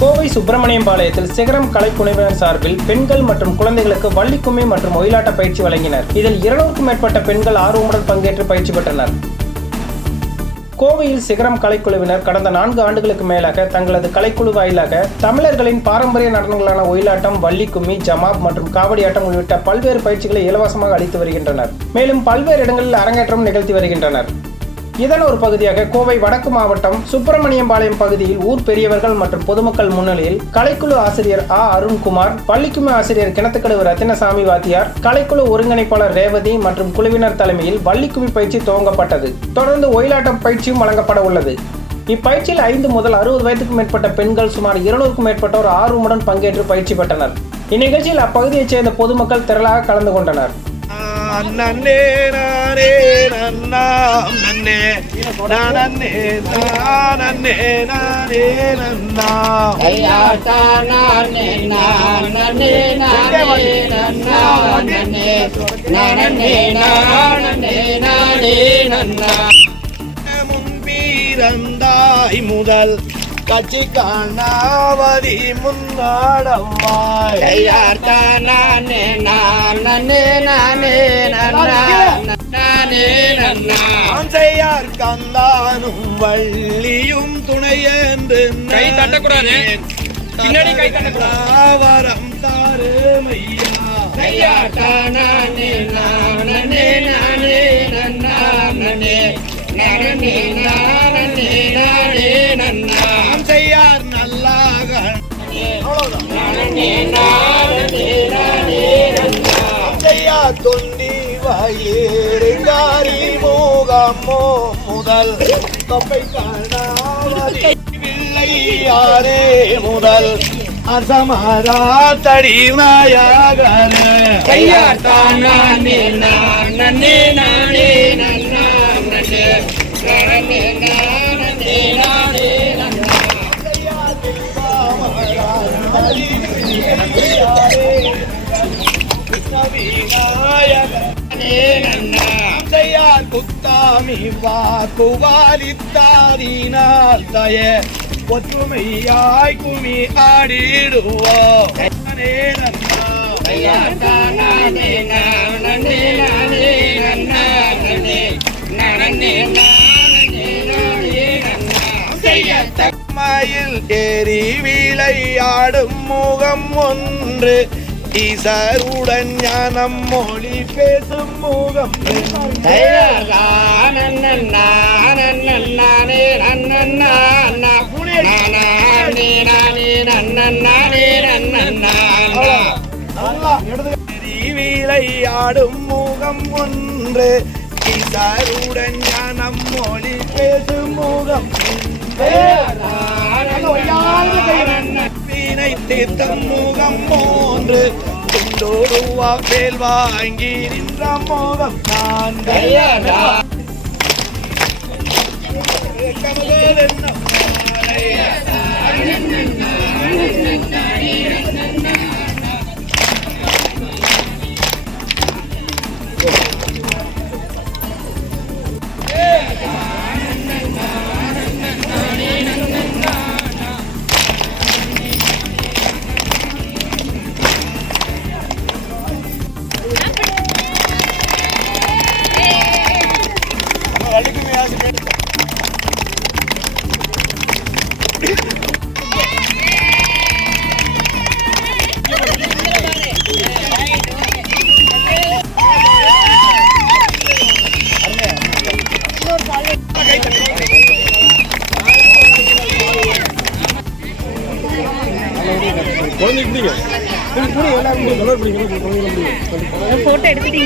கோவை சுப்பிரமணியம் பாளையத்தில் சிகரம் கலைக்குழுவினர் சார்பில் பெண்கள் மற்றும் குழந்தைகளுக்கு வள்ளிக்கும்மி மற்றும் ஒயிலாட்ட பயிற்சி வழங்கினர். இதில் இருநூறுக்கும் மேற்பட்ட பெண்கள் ஆர்வமுடன் பங்கேற்று பயிற்சி பெற்றனர். கோவையில் சிகரம் கலைக்குழுவினர் கடந்த நான்கு ஆண்டுகளுக்கு மேலாக தங்களது கலைக்குழு வாயிலாக தமிழர்களின் பாரம்பரிய நடனங்களான ஒயிலாட்டம் வள்ளிக்கும்மி ஜமாப் மற்றும் காவடியாட்டம் உள்ளிட்ட பல்வேறு பயிற்சிகளை இலவசமாக அளித்து வருகின்றனர். மேலும் பல்வேறு இடங்களில் அரங்கேற்றம் நிகழ்த்தி வருகின்றனர். இதன் ஒரு பகுதியாக கோவை வடக்கு மாவட்டம் சுப்பிரமணியம்பாளையம் பகுதியில் ஊர் பெரியவர்கள் மற்றும் பொதுமக்கள் முன்னிலையில் கலைக்குழு ஆசிரியர் ஆ. அருண்குமார் பள்ளிக்குமி ஆசிரியர் கிணத்துக்கடவு ரத்தினசாமி வாத்தியார் கலைக்குழு ஒருங்கிணைப்பாளர் ரேவதி மற்றும் குழுவினர் தலைமையில் வள்ளிக்குமி பயிற்சி துவங்கப்பட்டது. தொடர்ந்து ஒயிலாட்டம் பயிற்சியும் வழங்கப்பட உள்ளது. இப்பயிற்சியில் ஐந்து முதல் அறுபது வயதுக்கும் மேற்பட்ட பெண்கள் சுமார் இருநூறுக்கும் மேற்பட்டோர் ஆர்வமுடன் பங்கேற்று பயிற்சி பெற்றனர். இந்நிகழ்ச்சியில் அப்பகுதியைச் சேர்ந்த பொதுமக்கள் திரளாக கலந்து கொண்டனர். நன்னே நானே நன்னாம் நன்னே நானே நானே நானே நன்னாம் கையாட்ட நானே நானே நானே நானே நானே நானே நானே நன்னா. முன்பீரந்தாய் முதல் கட்சி காணாவதி முன்னாடம்மாய் கையாட்ட நானே நானே நானே நன்னா ஆஞ்சையார் கந்தானும் வள்ளியும் துணையென்று கை தட்டக்கூடாது. பின்னாடி கை தட்டக்கூடாது. தாரு மையா கையாட்ட நானே நானே நானே நானே நானே நானே நானே நன்னா ஆஞ்சையார் நல்லாக. நானே நானே நானே நன்னா ஆஞ்சையா தொண்டி வயிறுங்காரி மோகமோ முதல் தொப்பை காணாவதி பிள்ளையாரே முதல் அசமரா தடி நாயகரே கையாட்ட நானே நானே நானே நன்னா. நானே நானே நானே நானே நன்னா செய்யார் குத்தாமி வாக்குவாலித்தாதினால் தய ஒற்றுமையாய் குமி ஆடிடுவோம். நானே நன்னா. கையாட்ட நானே நானே நானே நன்னா நானே நானே நானே நானே நன்னா கையாட்ட மயில் ஏறி விளையாடும் முகம் ஒன்று. ஈசருடன் ஞானம் மொழி பேசும் முகம். ஏறி விளையாடும் முகம் ஒன்று. ஈசருடன் ஞானம் மொழி பேசும் முகம். வீணை தீர்த்தம் முகம் மூன்று துண்டோருவா வேல் வாங்கி நின்ற மோகம் நான் போட்டோ எடுத்துட்டீங்க.